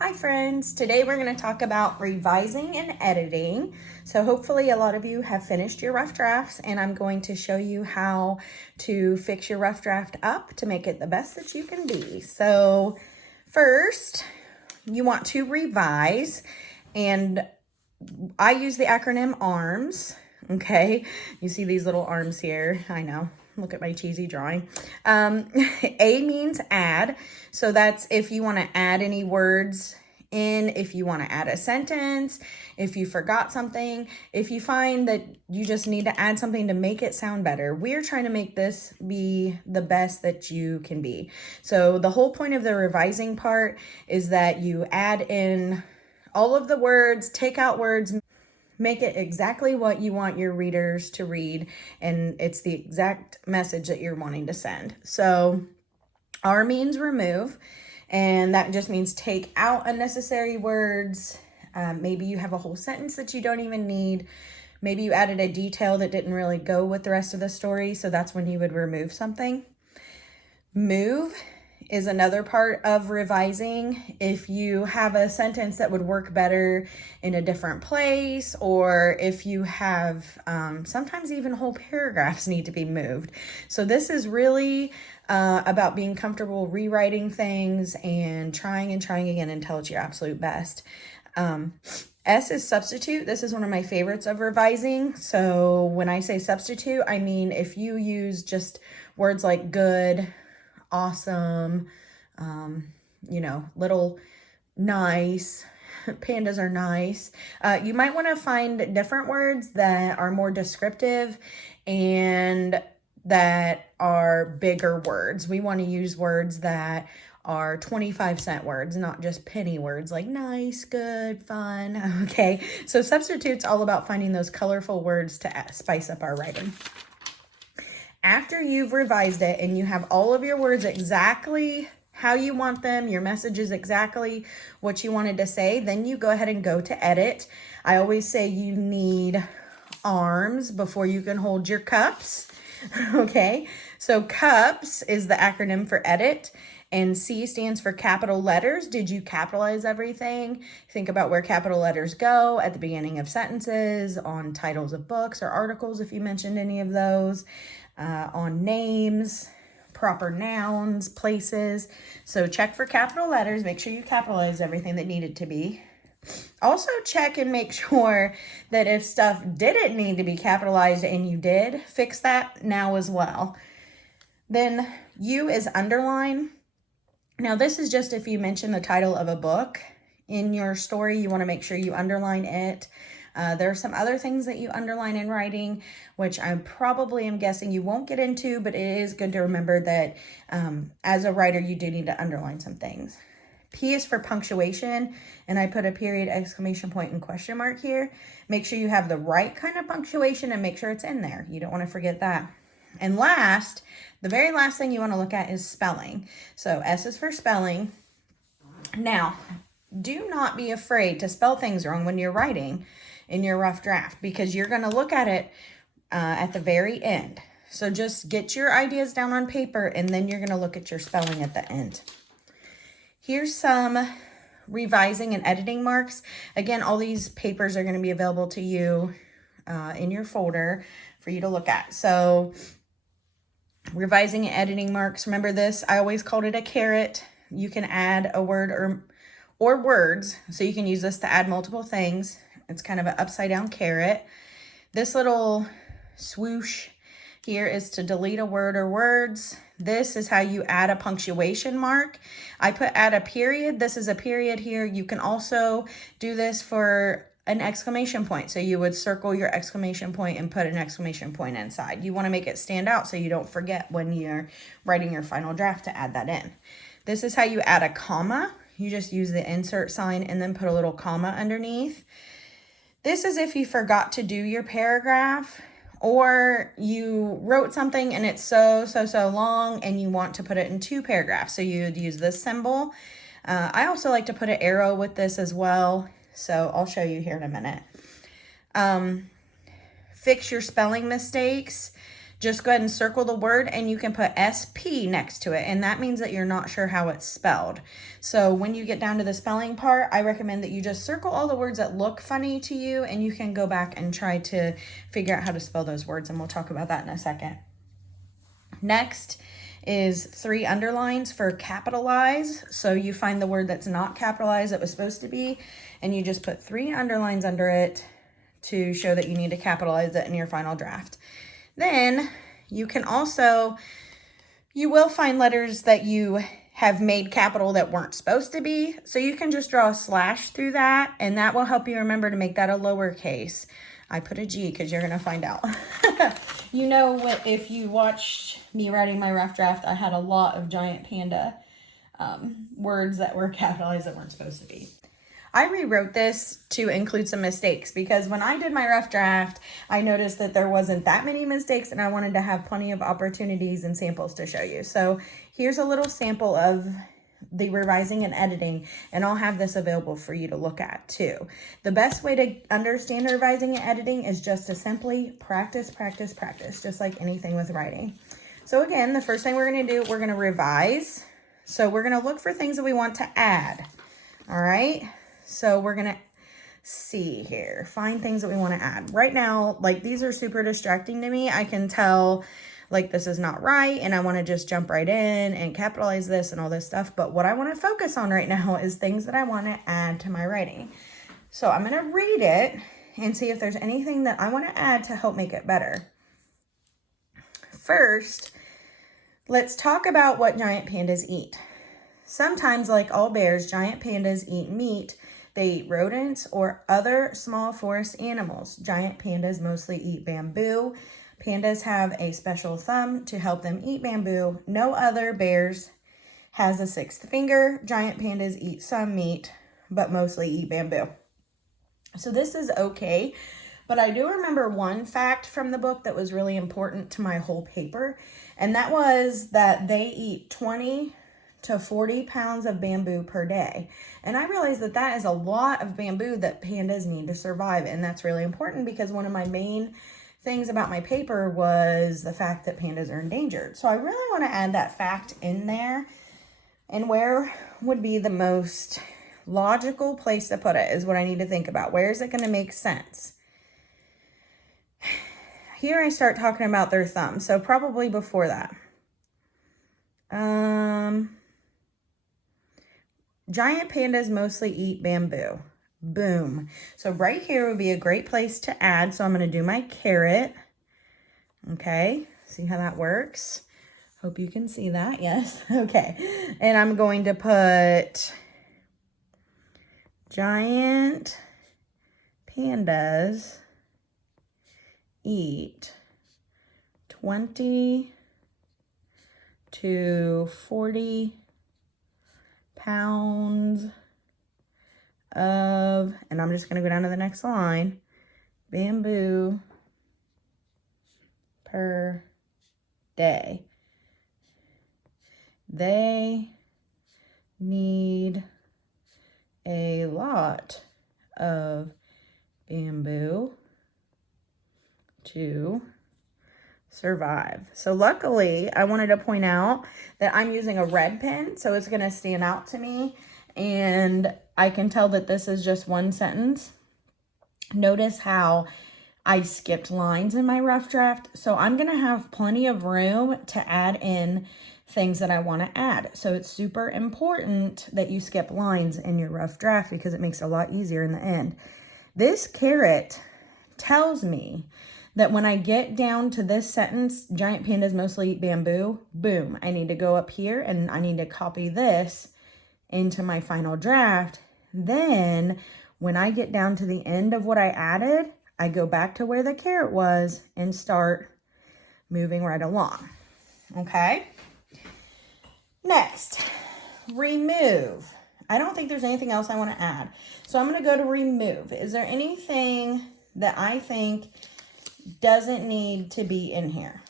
Hi friends, today we're going to talk about revising and editing. So hopefully a lot of you have finished your rough drafts and I'm going to show you how to fix your rough draft up to make it the best that you can be. So first, you want to revise, and I use the acronym ARMS. Okay, you see these little arms here. I know. Look at my cheesy drawing. A means add. So that's if you want to add any words in, if you want to add a sentence, if you forgot something, if you find that you just need to add something to make it sound better. We're trying to make this be the best that you can be. So the whole point of the revising part is that you add in all of the words, take out words, make it exactly what you want your readers to read, and it's the exact message that you're wanting to send. So R means remove, and that just means take out unnecessary words. Maybe you have a whole sentence that you don't even need. Maybe you added a detail that didn't really go with the rest of the story, so that's when you would remove something. Move is another part of revising. If you have a sentence that would work better in a different place, or if you have, sometimes even whole paragraphs need to be moved. So this is really about being comfortable rewriting things and trying again until it's your absolute best. S is substitute. This is one of my favorites of revising. So when I say substitute, I mean if you use just words like good, awesome, little nice, pandas are nice. You might want to find different words that are more descriptive and that are bigger words. We want to use words that are 25-cent words, not just penny words like nice, good, fun. Okay, so substitute's all about finding those colorful words to spice up our writing. After you've revised it and you have all of your words exactly how you want them, your message is exactly what you wanted to say, then you go ahead and go to edit. I always say you need arms before you can hold your cups. Okay, so cups is the acronym for edit, and C stands for capital letters. Did you capitalize everything? Think about where capital letters go at the beginning of sentences, on titles of books or articles if you mentioned any of those, on names, proper nouns, places. So check for capital letters. Make sure you capitalize everything that needed to be. Also check and make sure that if stuff didn't need to be capitalized and you did, fix that now as well. Then U is underline. Now this is just if you mention the title of a book in your story, you want to make sure you underline it. There are some other things that you underline in writing, which I probably am guessing you won't get into, but it is good to remember that as a writer, you do need to underline some things. P is for punctuation, and I put a period, exclamation point, and question mark here. Make sure you have the right kind of punctuation and make sure it's in there. You don't want to forget that. And last, the very last thing you want to look at is spelling. So S is for spelling. Now, do not be afraid to spell things wrong when you're writing in your rough draft, because you're going to look at it at the very end. So just get your ideas down on paper and then you're going to look at your spelling at the end. Here's some revising and editing marks. Again, all these papers are going to be available to you in your folder for you to look at. So revising and editing marks, remember this, I always called it a caret. You can add a word or words, so you can use this to add multiple things. It's kind of an upside down caret. This little swoosh here is to delete a word or words. This is how you add a punctuation mark. I put add a period. This is a period here. You can also do this for an exclamation point. So you would circle your exclamation point and put an exclamation point inside. You want to make it stand out so you don't forget when you're writing your final draft to add that in. This is how you add a comma. You just use the insert sign and then put a little comma underneath. This is if you forgot to do your paragraph, or you wrote something and it's so long and you want to put it in 2 paragraphs. So you would use this symbol. I also like to put an arrow with this as well. So I'll show you here in a minute. Fix your spelling mistakes. just go ahead and circle the word, and you can put SP next to it. And that means that you're not sure how it's spelled. So when you get down to the spelling part, I recommend that you just circle all the words that look funny to you, and you can go back and try to figure out how to spell those words. And we'll talk about that in a second. Next is 3 underlines for capitalize. So you find the word that's not capitalized that was supposed to be, and you just put 3 underlines under it to show that you need to capitalize it in your final draft. Then you can also, you will find letters that you have made capital that weren't supposed to be. So you can just draw a slash through that, and that will help you remember to make that a lowercase. I put a G because you're going to find out. You know what, if you watched me writing my rough draft, I had a lot of giant panda words that were capitalized that weren't supposed to be. I rewrote this to include some mistakes because when I did my rough draft, I noticed that there wasn't that many mistakes, and I wanted to have plenty of opportunities and samples to show you. So here's a little sample of the revising and editing, and I'll have this available for you to look at too. The best way to understand revising and editing is just to simply practice, practice, practice, just like anything with writing. So again, the first thing we're going to do, we're going to revise. So we're going to look for things that we want to add. All right. So we're going to see here, find things that we want to add. Right now, like these are super distracting to me. I can tell like this is not right, and I want to just jump right in and capitalize this and all this stuff. But what I want to focus on right now is things that I want to add to my writing. So I'm going to read it and see if there's anything that I want to add to help make it better. First, let's talk about what giant pandas eat. Sometimes, like all bears, giant pandas eat meat. They eat rodents or other small forest animals. Giant pandas mostly eat bamboo. Pandas have a special thumb to help them eat bamboo. No other bears has a 6th finger. Giant pandas eat some meat, but mostly eat bamboo. So this is okay, but I do remember one fact from the book that was really important to my whole paper, and that was that they eat 20 to 40 pounds of bamboo per day. And I realized that that is a lot of bamboo that pandas need to survive, and that's really important because one of my main things about my paper was the fact that pandas are endangered. So I really want to add that fact in there. And where would be the most logical place to put it is what I need to think about. Where is it going to make sense? Here I start talking about their thumb. So probably before that. Giant pandas mostly eat bamboo. Boom. So right here would be a great place to add. So I'm going to do my caret. Okay. See how that works? Hope you can see that. Yes. Okay. And I'm going to put giant pandas eat 20 to 40 pounds of, and I'm just going to go down to the next line, bamboo per day. They need a lot of bamboo to survive. So luckily, I wanted to point out that I'm using a red pen, so it's going to stand out to me, and I can tell that this is just one sentence. Notice how I skipped lines in my rough draft, so I'm going to have plenty of room to add in things that I want to add. So it's super important that you skip lines in your rough draft because it makes it a lot easier in the end. This caret tells me that when I get down to this sentence, giant pandas mostly eat bamboo, boom, I need to go up here and I need to copy this into my final draft. Then when I get down to the end of what I added, I go back to where the caret was and start moving right along. Okay. Next, remove. I don't think there's anything else I want to add. So I'm going to go to remove. Is there anything that I think doesn't need to be in here?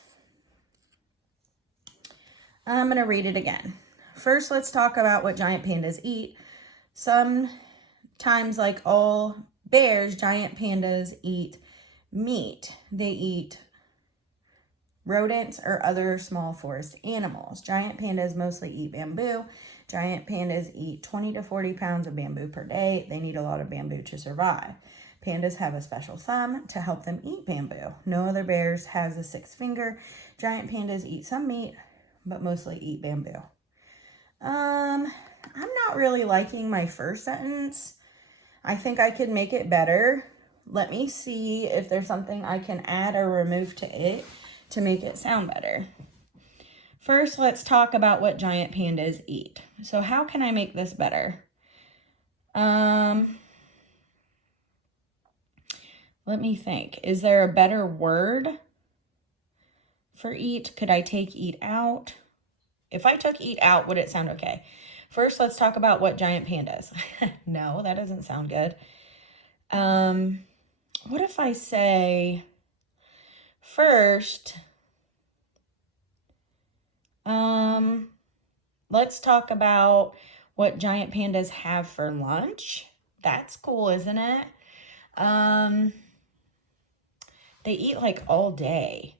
I'm going to read it again. First, let's talk about what giant pandas eat. Sometimes, like all bears, giant pandas eat meat. They eat rodents, or other small forest animals. Giant pandas mostly eat bamboo. Giant pandas eat 20 to 40 pounds of bamboo per day. They need a lot of bamboo to survive. Pandas have a special thumb to help them eat bamboo. No other bears has a sixth finger. Giant pandas eat some meat, but mostly eat bamboo. I'm not really liking my first sentence. I think I could make it better. Let me see if there's something I can add or remove to it to make it sound better. First, let's talk about what giant pandas eat. So how can I make this better? Let me think. Is there a better word for eat? Could I take eat out? If I took eat out, would it sound okay? First, let's talk about what giant pandas. No, that doesn't sound good. What if I say first, let's talk about what giant pandas have for lunch. That's cool, isn't it? They eat like all day.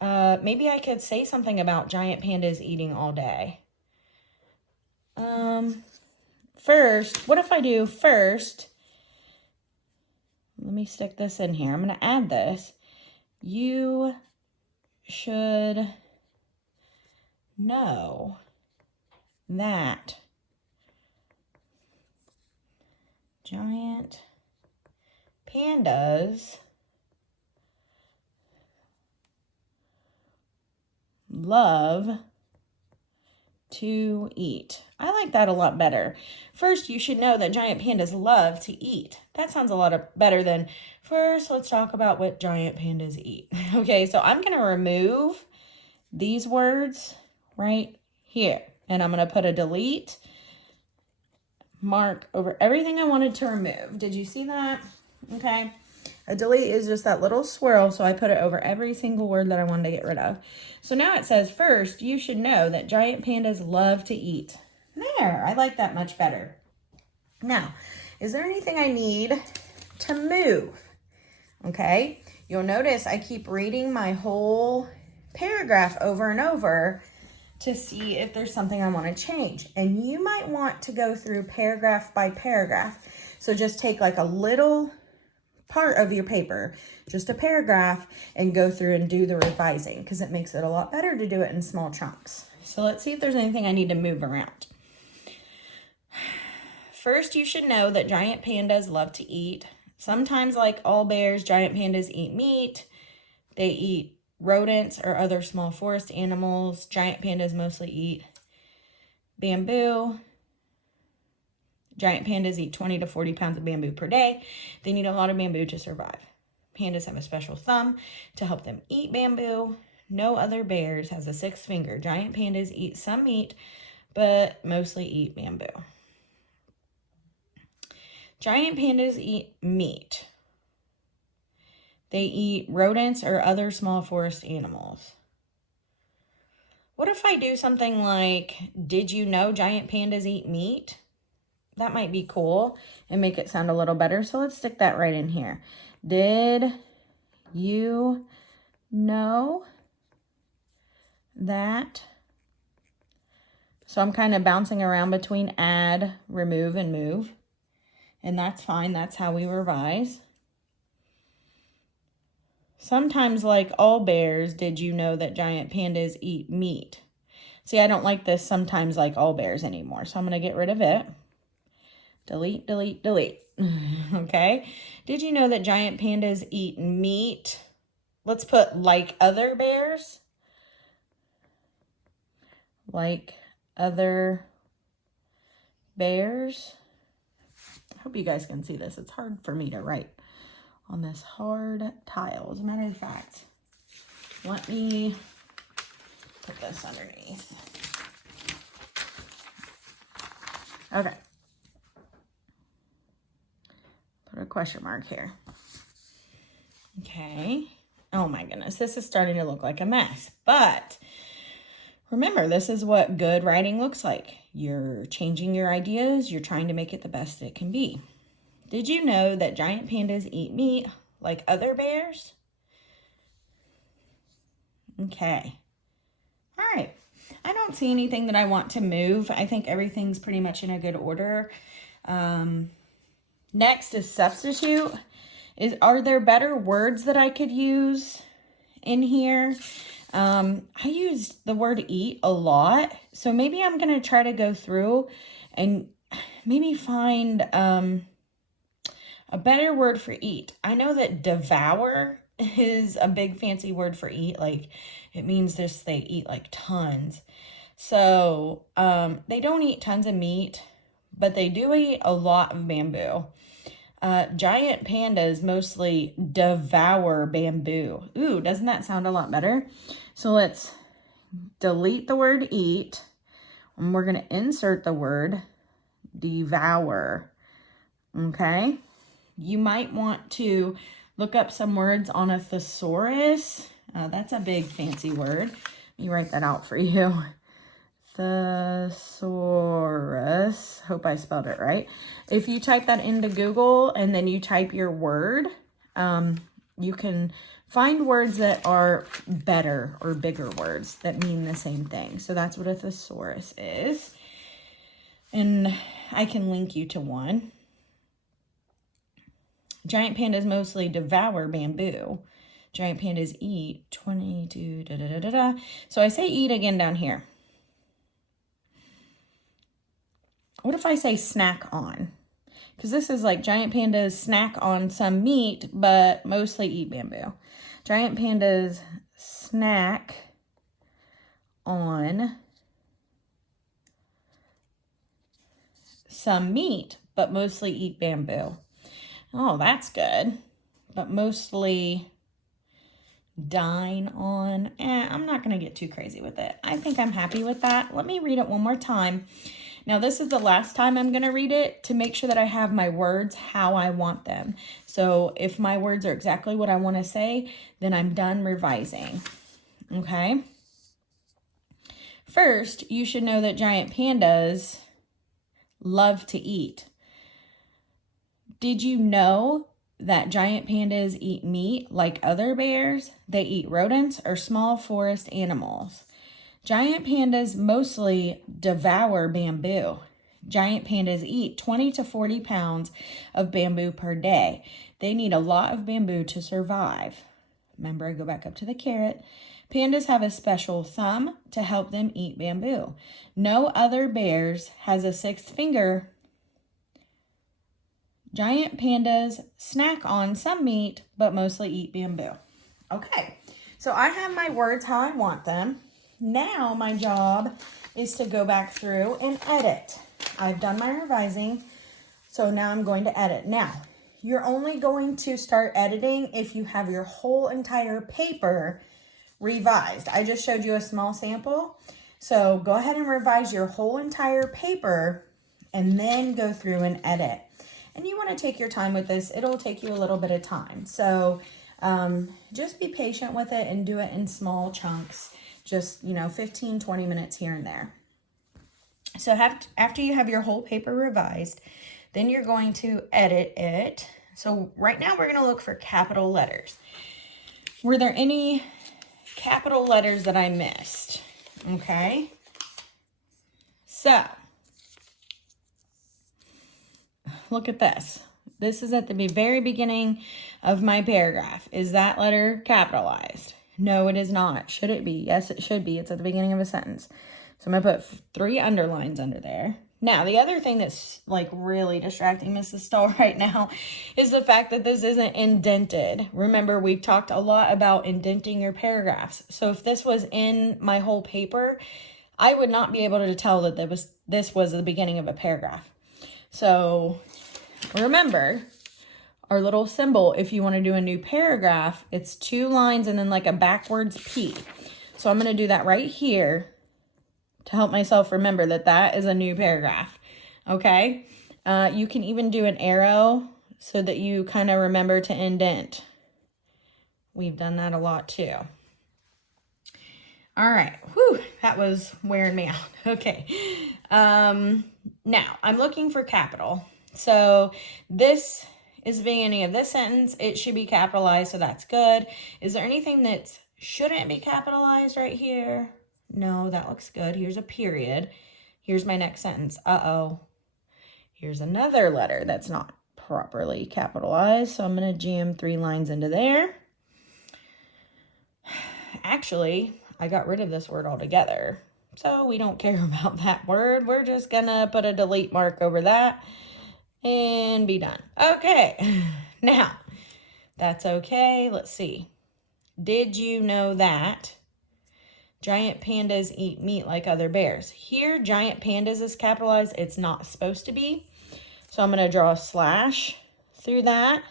Maybe I could say something about giant pandas eating all day. First, what if I do first? Let me stick this in here. I'm going to add this. You should know that giant pandas love to eat. I like that a lot better. First, you should know that giant pandas love to eat. That sounds a lot better than first, let's talk about what giant pandas eat. Okay, so I'm going to remove these words right here. And I'm going to put a delete mark over everything I wanted to remove. Did you see that? Okay. A delete is just that little swirl, so I put it over every single word that I wanted to get rid of. So now it says, first, you should know that giant pandas love to eat. There, I like that much better. Now, is there anything I need to move? Okay, you'll notice I keep reading my whole paragraph over and over to see if there's something I want to change. And you might want to go through paragraph by paragraph. So just take like a little part of your paper, just a paragraph, and go through and do the revising because it makes it a lot better to do it in small chunks. So let's see if there's anything I need to move around. First, you should know that giant pandas love to eat. Sometimes, like all bears, giant pandas eat meat. They eat rodents or other small forest animals. Giant pandas mostly eat bamboo. Giant pandas eat 20 to 40 pounds of bamboo per day. They need a lot of bamboo to survive. Pandas have a special thumb to help them eat bamboo. No other bears has a sixth finger. Giant pandas eat some meat, but mostly eat bamboo. Giant pandas eat meat. They eat rodents or other small forest animals. What if I do something like, did you know giant pandas eat meat? That might be cool and make it sound a little better. So let's stick that right in here. Did you know that? So I'm kind of bouncing around between add, remove, and move. And that's fine. That's how we revise. Sometimes, like all bears, did you know that giant pandas eat meat? See, I don't like this sometimes like all bears anymore. So I'm going to get rid of it. Delete, delete, delete. Okay. Did you know that giant pandas eat meat? Let's put like other bears. Like other bears. I hope you guys can see this. It's hard for me to write on this hard tile. As a matter of fact, let me put this underneath. Okay. Put a question mark here. Okay. Oh my goodness, this is starting to look like a mess. But remember, this is what good writing looks like. You're changing your ideas. You're trying to make it the best it can be. Did you know that giant pandas eat meat like other bears? Okay. All right. I don't see anything that I want to move. I think everything's pretty much in a good order. Next is substitute. Are there better words that I could use in here? I used the word eat a lot, so maybe I'm going to try to go through and maybe find a better word for eat. I know that devour is a big fancy word for eat. Like, it means just they eat like tons. So they don't eat tons of meat, but they do eat a lot of bamboo. Giant pandas mostly devour bamboo. Ooh, doesn't that sound a lot better? So let's delete the word eat, and we're going to insert the word devour. Okay? You might want to look up some words on a thesaurus. That's a big fancy word. Let me write that out for you. Thesaurus. Hope I spelled it right. If you type that into Google and then you type your word, you can find words that are better or bigger words that mean the same thing. So that's what a thesaurus is. And I can link you to one. Giant pandas mostly devour bamboo. Giant pandas eat 22, da da da da da. So I say eat again down here. What if I say snack on? Because this is like giant pandas snack on some meat, but mostly eat bamboo. Giant pandas snack on some meat, but mostly eat bamboo. Oh, that's good. But mostly dine on. I'm not going to get too crazy with it. I think I'm happy with that. Let me read it one more time. Now, this is the last time I'm going to read it to make sure that I have my words how I want them. So if my words are exactly what I want to say, then I'm done revising. Okay? First, you should know that giant pandas love to eat. Did you know that giant pandas eat meat like other bears? They eat rodents or small forest animals. Giant pandas mostly devour bamboo. Giant pandas eat 20 to 40 pounds of bamboo per day. They need a lot of bamboo to survive. Remember, I go back up to the carrot. Pandas have a special thumb to help them eat bamboo. No other bears has a sixth finger. Giant pandas snack on some meat, but mostly eat bamboo. Okay, so I have my words how I want them. Now my job is to go back through and edit. I've done my revising, so now I'm going to edit. Now, you're only going to start editing if you have your whole entire paper revised. I just showed you a small sample, so go ahead and revise your whole entire paper and then go through and edit. And you want to take your time with this. It'll take you a little bit of time. So just be patient with it and do it in small chunks. Just, 15, 20 minutes here and there. So after you have your whole paper revised, then you're going to edit it. So right now we're going to look for capital letters. Were there any capital letters that I missed? Okay. So look at this. This is at the very beginning of my paragraph. Is that letter capitalized? No, it is not. Should it be? Yes, it should be. It's at the beginning of a sentence. So I'm going to put 3 underlines under there. Now, the other thing that's like really distracting Mrs. Stull right now is the fact that this isn't indented. Remember, we've talked a lot about indenting your paragraphs. So if this was in my whole paper, I would not be able to tell that this was the beginning of a paragraph. So remember, our little symbol, if you want to do a new paragraph, it's 2 lines and then like a backwards P. So I'm going to do that right here to help myself remember that that is a new paragraph. Okay? You can even do an arrow so that you kind of remember to indent. We've done that a lot too. All right. Whew, that was wearing me out. Okay. Now, I'm looking for capital. So this is the beginning of this sentence. It should be capitalized, so that's good. Is there anything that's shouldn't be capitalized right here. No, that looks good. Here's a period. Here's my next sentence. Uh-oh. Here's another letter that's not properly capitalized. So I'm going to jam 3 lines into there. Actually, I got rid of this word altogether. So we don't care about that word. We're just going to put a delete mark over that and be done. Okay. Now, that's okay. Let's see. Did you know that giant pandas eat meat like other bears? Here, giant pandas is capitalized. It's not supposed to be. So I'm going to draw a slash through that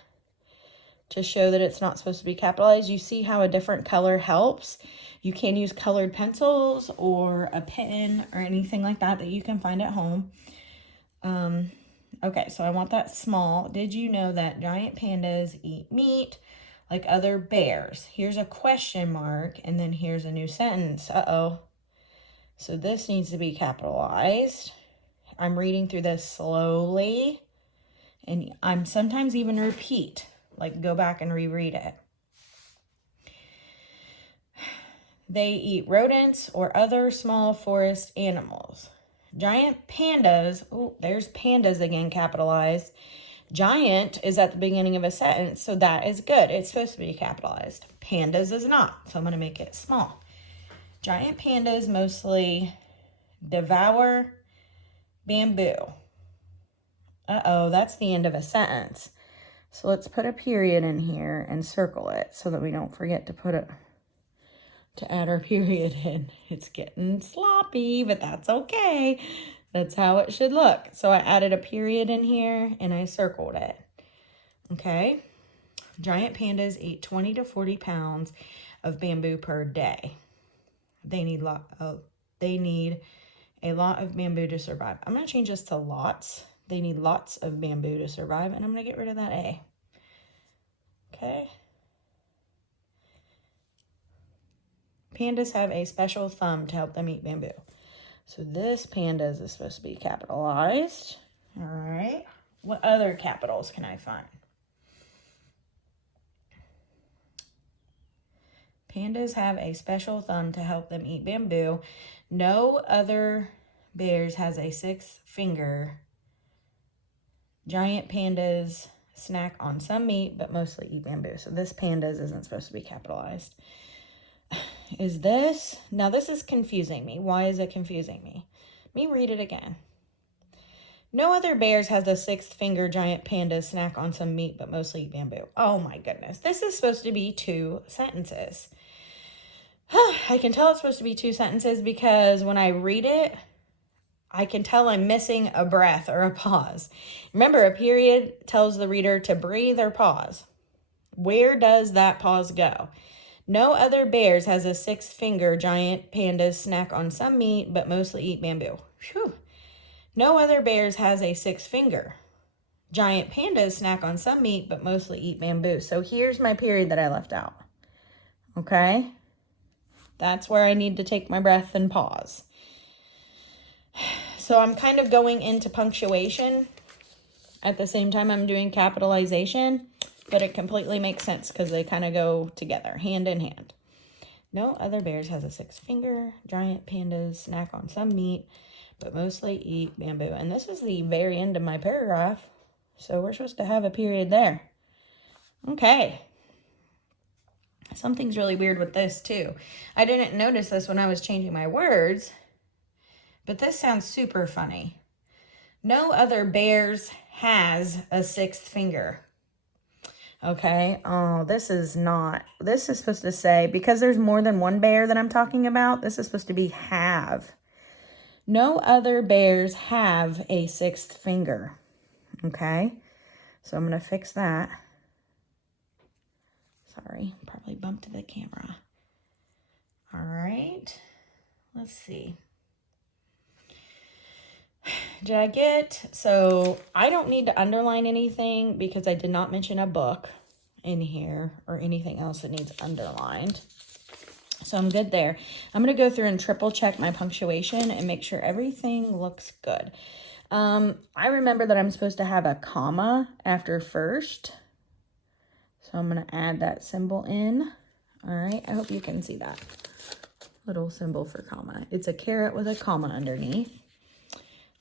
to show that it's not supposed to be capitalized. You see how a different color helps? You can use colored pencils or a pen or anything like that that you can find at home. Okay, so I want that small. Did you know that giant pandas eat meat like other bears? Here's a question mark, and then here's a new sentence. Uh-oh. So this needs to be capitalized. I'm reading through this slowly, and I'm sometimes even repeat, like go back and reread it. They eat rodents or other small forest animals. Giant pandas, oh, there's pandas again capitalized. Giant is at the beginning of a sentence, so that is good. It's supposed to be capitalized. Pandas is not, so I'm going to make it small. Giant pandas mostly devour bamboo. Uh-oh, that's the end of a sentence. So let's put a period in here and circle it so that we don't forget to put it, to add our period in. It's getting sloppy, but that's okay. That's how it should look. So I added a period in here and I circled it. Okay. Giant pandas eat 20 to 40 pounds of bamboo per day. They need a lot of bamboo to survive. I'm going to change this to lots. They need lots of bamboo to survive, and I'm going to get rid of that A. Okay. Pandas have a special thumb to help them eat bamboo. So this pandas is supposed to be capitalized. All right. What other capitals can I find? Pandas have a special thumb to help them eat bamboo. No other bears has a 6th finger. Giant pandas snack on some meat, but mostly eat bamboo. So this pandas isn't supposed to be capitalized. Is this? Now this is confusing me. Why is it confusing me? Let me read it again. No other bears has a 6th finger. Giant pandas snack on some meat, but mostly eat bamboo. Oh my goodness. This is supposed to be 2 sentences. I can tell it's supposed to be 2 sentences because when I read it, I can tell I'm missing a breath or a pause. Remember, a period tells the reader to breathe or pause. Where does that pause go? No other bears has a 6th finger. Giant pandas snack on some meat, but mostly eat bamboo. Whew. No other bears has a 6th finger. Giant pandas snack on some meat, but mostly eat bamboo. So here's my period that I left out. Okay? That's where I need to take my breath and pause. So I'm kind of going into punctuation at the same time I'm doing capitalization, but it completely makes sense because they kind of go together, hand in hand. No other bears has a 6th finger. Giant pandas snack on some meat, but mostly eat bamboo. And this is the very end of my paragraph, so we're supposed to have a period there. Okay. Something's really weird with this too. I didn't notice this when I was changing my words, but this sounds super funny. No other bears has a 6th finger. Okay, this is supposed to say, because there's more than one bear that I'm talking about, this is supposed to be have. No other bears have a 6th finger. Okay, so I'm going to fix that. Sorry, probably bumped the camera. All right, let's see. Did I get, so I don't need to underline anything because I did not mention a book in here or anything else that needs underlined. So I'm good there. I'm going to go through and triple check my punctuation and make sure everything looks good. I remember that I'm supposed to have a comma after first. So I'm going to add that symbol in. All right, I hope you can see that little symbol for comma. It's a carrot with a comma underneath.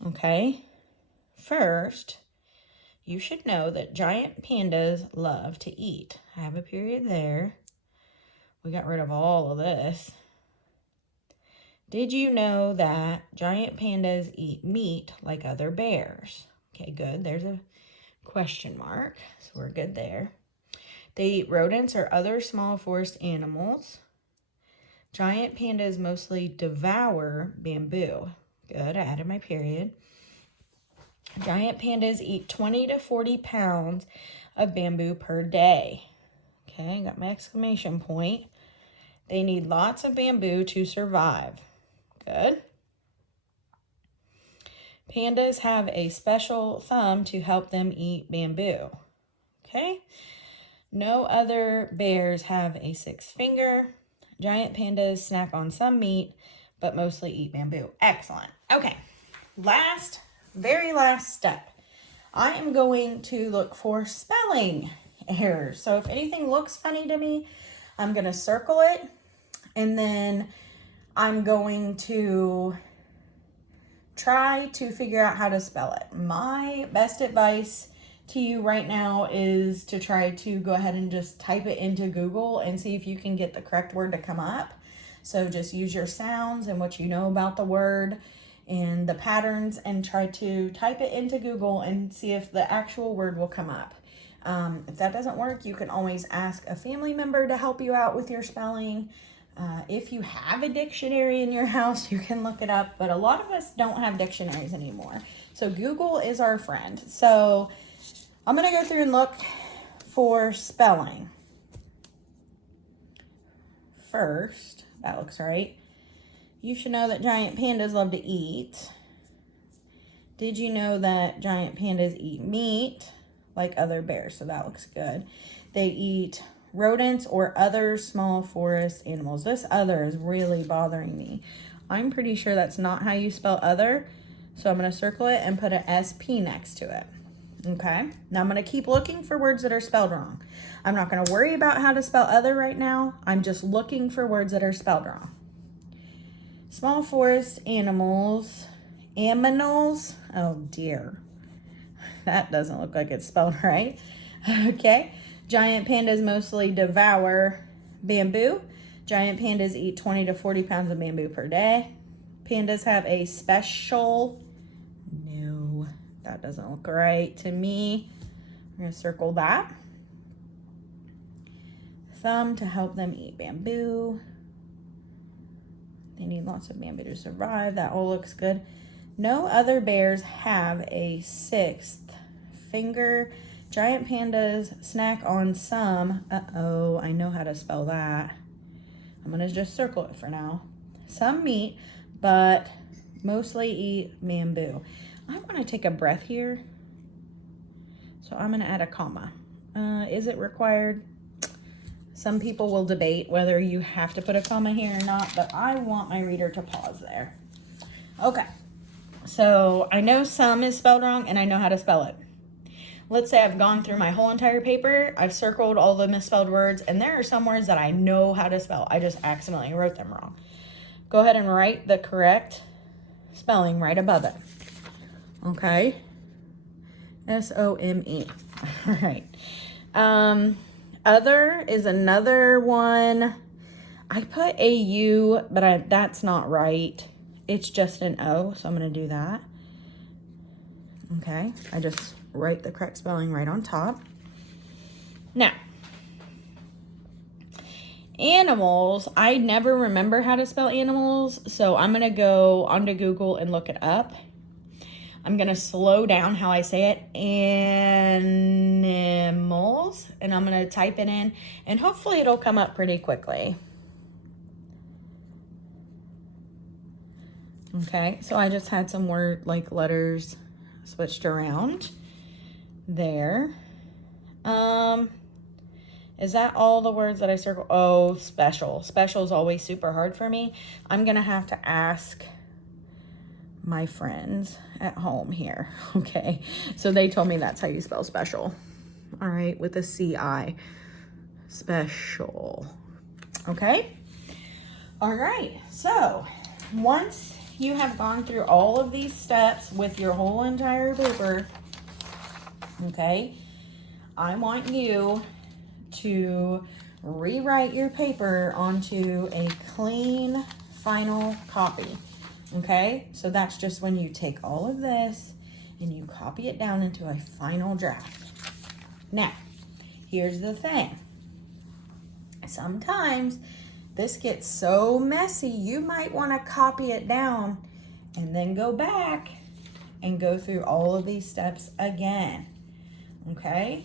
Okay, first, you should know that giant pandas love to eat. I have a period there. We got rid of all of this. Did you know that giant pandas eat meat like other bears? Okay, good. There's a question mark, so we're good there. They eat rodents or other small forest animals. Giant pandas mostly devour bamboo. Good, I added my period. Giant pandas eat 20 to 40 pounds of bamboo per day. Okay, got my exclamation point. They need lots of bamboo to survive. Good. Pandas have a special thumb to help them eat bamboo. Okay. No other bears have a sixth finger. Giant pandas snack on some meat, but mostly eat bamboo. Excellent. Okay. Very last step. I am going to look for spelling errors. So if anything looks funny to me, I'm going to circle it, and then I'm going to try to figure out how to spell it. My best advice to you right now is to try to go ahead and just type it into Google and see if you can get the correct word to come up. So just use your sounds and what you know about the word and the patterns and try to type it into Google and see if the actual word will come up. If that doesn't work, you can always ask a family member to help you out with your spelling. If you have a dictionary in your house, you can look it up, but a lot of us don't have dictionaries anymore. So Google is our friend. So I'm going to go through and look for spelling. First, that looks right. You should know that giant pandas love to eat. Did you know that giant pandas eat meat like other bears? So that looks good. They eat rodents or other small forest animals. This other is really bothering me. I'm pretty sure that's not how you spell other. So I'm going to circle it and put an SP next to it. Okay. Now I'm going to keep looking for words that are spelled wrong. I'm not going to worry about how to spell other right now. I'm just looking for words that are spelled wrong. Small forest animals. Aminals. Oh dear. That doesn't look like it's spelled right. Okay. Giant pandas mostly devour bamboo. Giant pandas eat 20 to 40 pounds of bamboo per day. Pandas have a special, no, that doesn't look right to me. I'm going to circle that. Thumb to help them eat bamboo. They need lots of bamboo to survive. That all looks good. No other bears have a sixth finger. Giant pandas snack on some, I know how to spell that. I'm going to just circle it for now. Some meat, but mostly eat bamboo. I want to take a breath here. So I'm going to add a comma. Is it required? Some people will debate whether you have to put a comma here or not, but I want my reader to pause there. Okay. So I know some is spelled wrong and I know how to spell it. Let's say I've gone through my whole entire paper, I've circled all the misspelled words, and there are some words that I know how to spell. I just accidentally wrote them wrong. Go ahead and write the correct spelling right above it. Okay. S-O-M-E. All right. Other is another one. I put A-U, but that's not right. It's just an O, so I'm going to do that. Okay. I just write the correct spelling right on top. Now, animals, I never remember how to spell animals, so I'm going to go onto Google and look it up. I'm going to slow down how I say it, animals, and I'm going to type it in, and hopefully it'll come up pretty quickly. Okay, so I just had some letters switched around there. Is that all the words that I circled? Oh, special. Special is always super hard for me. I'm going to have to ask my friends at home here. Okay. So they told me that's how you spell special. All right. With a C-I. Special. Okay? All right, so once you have gone through all of these steps with your whole entire paper, okay, I want you to rewrite your paper onto a clean final copy. Okay, so that's just when you take all of this and you copy it down into a final draft. Now, here's the thing. Sometimes this gets so messy, you might want to copy it down and then go back and go through all of these steps again. Okay?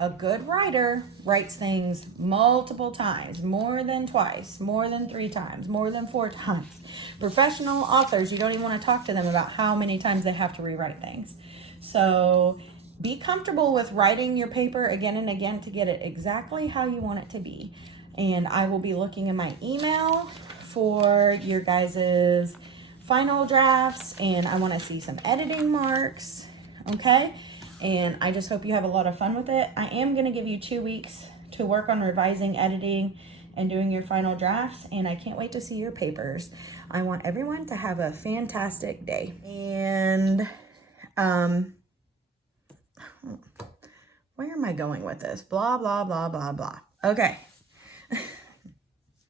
A good writer writes things multiple times, more than twice, more than 3 times, more than 4 times. Professional authors, you don't even want to talk to them about how many times they have to rewrite things. So be comfortable with writing your paper again and again to get it exactly how you want it to be. And I will be looking in my email for your guys's final drafts, and I want to see some editing marks, okay? And I just hope you have a lot of fun with it. I am going to give you 2 weeks to work on revising, editing, and doing your final drafts, and I can't wait to see your papers. I want everyone to have a fantastic day. And where am I going with this? Blah, blah, blah, blah, blah. Okay.